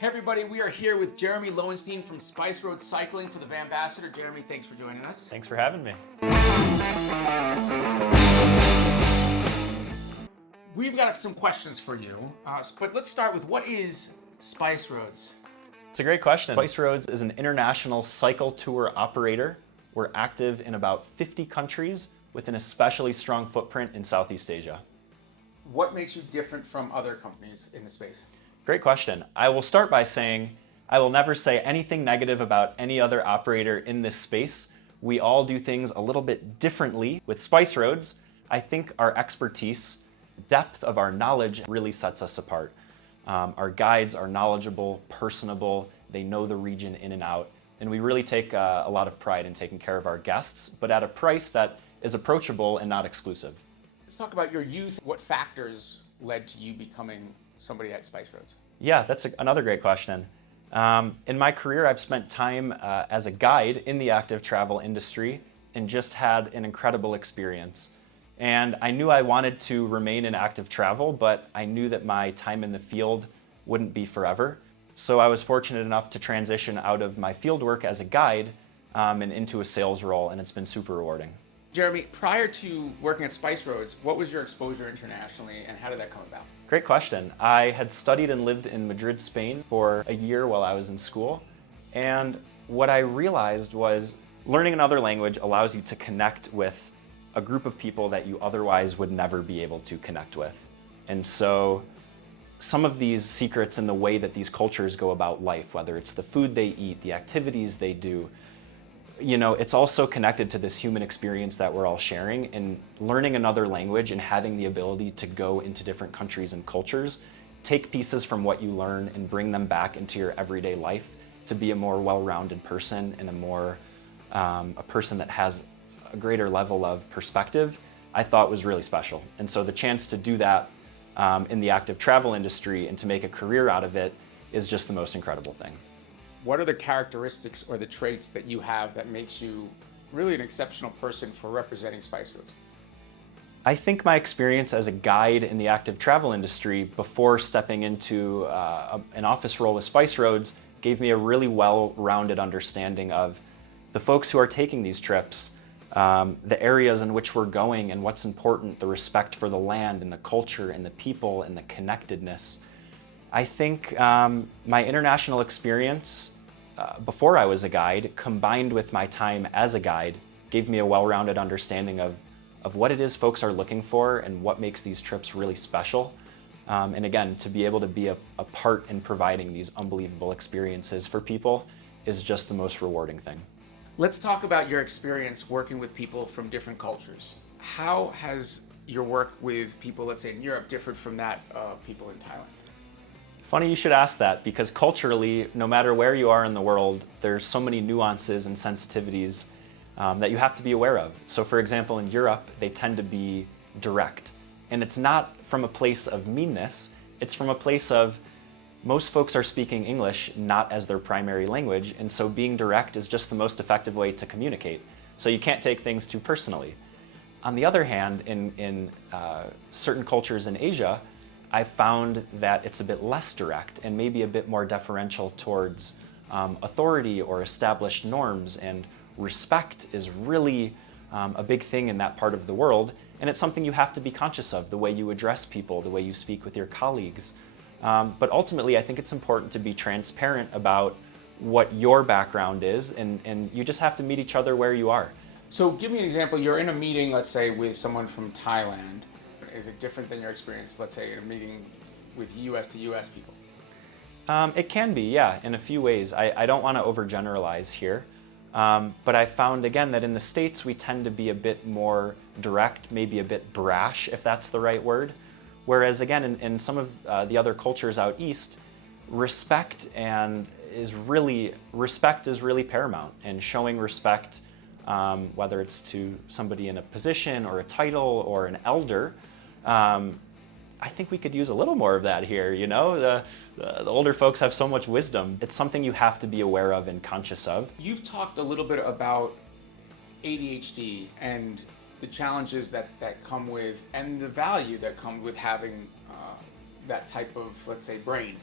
Hey everybody, we are here with Jeremy Lowenstein from Spice Road Cycling for the vanbassador. Jeremy, thanks for joining us. Thanks for having me. We've got some questions for you, but let's start with what is Spice Roads? It's a great question. Spice Roads is an international cycle tour operator. We're active in about 50 countries with an especially strong footprint in Southeast Asia. What makes you different from other companies in the space? Great question. I will start by saying I will never say anything negative about any other operator in this space. We all do things a little bit differently. With Spice Roads, I think our expertise, depth of our knowledge really sets us apart. Our guides are knowledgeable, personable, they know the region in and out, and we really take a lot of pride in taking care of our guests, but at a price that is approachable and not exclusive. Let's talk about your youth. What factors led to you becoming somebody at Spice Roads? Yeah, that's another great question. In my career, I've spent time as a guide in the active travel industry and just had an incredible experience. And I knew I wanted to remain in active travel, but I knew that my time in the field wouldn't be forever. So I was fortunate enough to transition out of my field work as a guide and into a sales role, and it's been super rewarding. Jeremy, prior to working at Spice Roads, what was your exposure internationally and how did that come about? Great question. I had studied and lived in Madrid, Spain for a year while I was in school. And what I realized was learning another language allows you to connect with a group of people that you otherwise would never be able to connect with. And so some of these secrets in the way that these cultures go about life, whether it's the food they eat, the activities they do, it's also connected to this human experience that we're all sharing, and learning another language and having the ability to go into different countries and cultures, take pieces from what you learn and bring them back into your everyday life to be a more well-rounded person and a person that has a greater level of perspective, I thought was really special. And so the chance to do that in the active travel industry and to make a career out of it is just the most incredible thing. What are the characteristics or the traits that you have that makes you really an exceptional person for representing Spice Roads? I think my experience as a guide in the active travel industry before stepping into an office role with Spice Roads gave me a really well-rounded understanding of the folks who are taking these trips, the areas in which we're going and what's important, the respect for the land and the culture and the people and the connectedness. I think my international experience before I was a guide, combined with my time as a guide, gave me a well-rounded understanding of what it is folks are looking for and what makes these trips really special. And again, to be able to be a part in providing these unbelievable experiences for people is just the most rewarding thing. Let's talk about your experience working with people from different cultures. How has your work with people, let's say in Europe, differed from that of people in Thailand? Funny you should ask that, because culturally, no matter where you are in the world, there's so many nuances and sensitivities that you have to be aware of. So for example, in Europe, they tend to be direct. And it's not from a place of meanness, it's from a place of most folks are speaking English not as their primary language, and so being direct is just the most effective way to communicate. So you can't take things too personally. On the other hand, in certain cultures in Asia, I found that it's a bit less direct and maybe a bit more deferential towards authority or established norms, and respect is really a big thing in that part of the world, and it's something you have to be conscious of, the way you address people, the way you speak with your colleagues. But ultimately, I think it's important to be transparent about what your background is, and you just have to meet each other where you are. So give me an example. You're in a meeting, let's say, with someone from Thailand. Is it different than your experience, let's say, in a meeting with US to US people? It can be, yeah, in a few ways. I don't want to overgeneralize here, but I found, again, that in the States we tend to be a bit more direct, maybe a bit brash, if that's the right word. Whereas, again, in some of the other cultures out east, respect is really paramount, and showing respect, whether it's to somebody in a position or a title or an elder, I think we could use a little more of that here. The older folks have so much wisdom. It's something you have to be aware of and conscious of. You've talked a little bit about ADHD and the challenges that come with, and the value that come with having that type of, let's say, brain.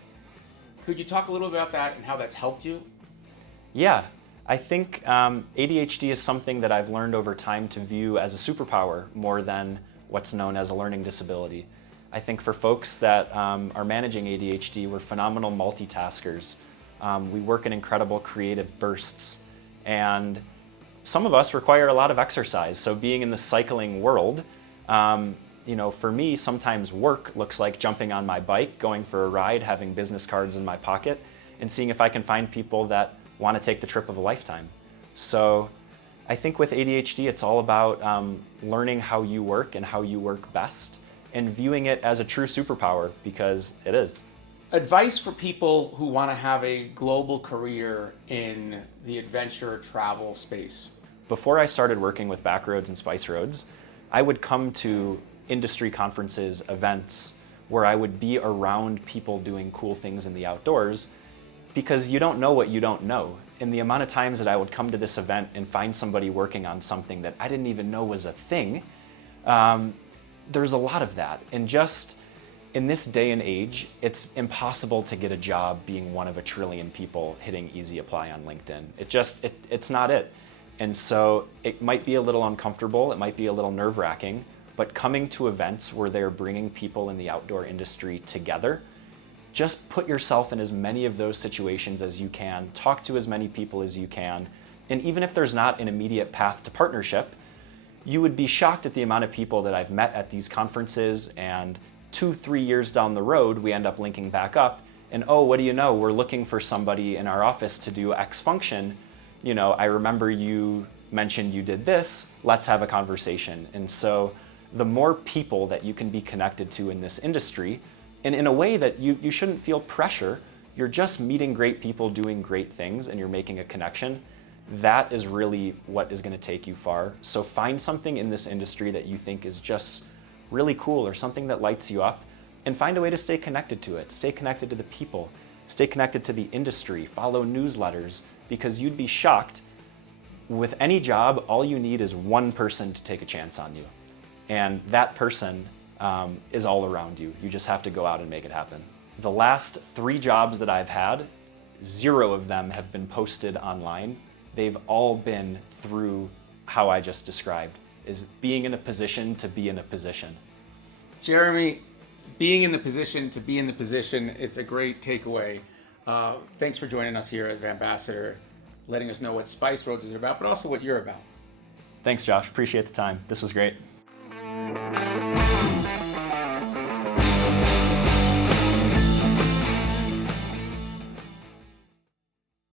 Could you talk a little bit about that and how that's helped you? Yeah, I think ADHD is something that I've learned over time to view as a superpower more than what's known as a learning disability. I think for folks that are managing ADHD, we're phenomenal multitaskers. We work in incredible creative bursts, and some of us require a lot of exercise. So being in the cycling world, for me, sometimes work looks like jumping on my bike, going for a ride, having business cards in my pocket, and seeing if I can find people that want to take the trip of a lifetime. So I think with ADHD, it's all about learning how you work and how you work best, and viewing it as a true superpower, because it is. Advice for people who want to have a global career in the adventure travel space. Before I started working with Backroads and Spice Roads, I would come to industry conferences, events, where I would be around people doing cool things in the outdoors, because you don't know what you don't know. And the amount of times that I would come to this event and find somebody working on something that I didn't even know was a thing, there's a lot of that. And just in this day and age, it's impossible to get a job being one of a trillion people hitting easy apply on LinkedIn. It's not it. And so it might be a little uncomfortable, it might be a little nerve-wracking, but coming to events where they're bringing people in the outdoor industry together, just put yourself in as many of those situations as you can, talk to as many people as you can, and even if there's not an immediate path to partnership, you would be shocked at the amount of people that I've met at these conferences, and 2-3 years down the road, we end up linking back up, and oh, what do you know, we're looking for somebody in our office to do X function. I remember you mentioned you did this, let's have a conversation. And so the more people that you can be connected to in this industry, and in a way that you shouldn't feel pressure, you're just meeting great people doing great things and you're making a connection, that is really what is going to take you far. So find something in this industry that you think is just really cool or something that lights you up, and find a way to stay connected to it. Stay connected to the people, stay connected to the industry, follow newsletters, because you'd be shocked. With any job, all you need is one person to take a chance on you. And that person is all around you. You just have to go out and make it happen. The last 3 jobs that I've had, 0 of them have been posted online. They've all been through how I just described, is being in a position to be in a position. Jeremy, being in the position to be in the position, it's a great takeaway. Thanks for joining us here at vanbassador, letting us know what Spice Roads is about, but also what you're about. Thanks, Josh. Appreciate the time. This was great.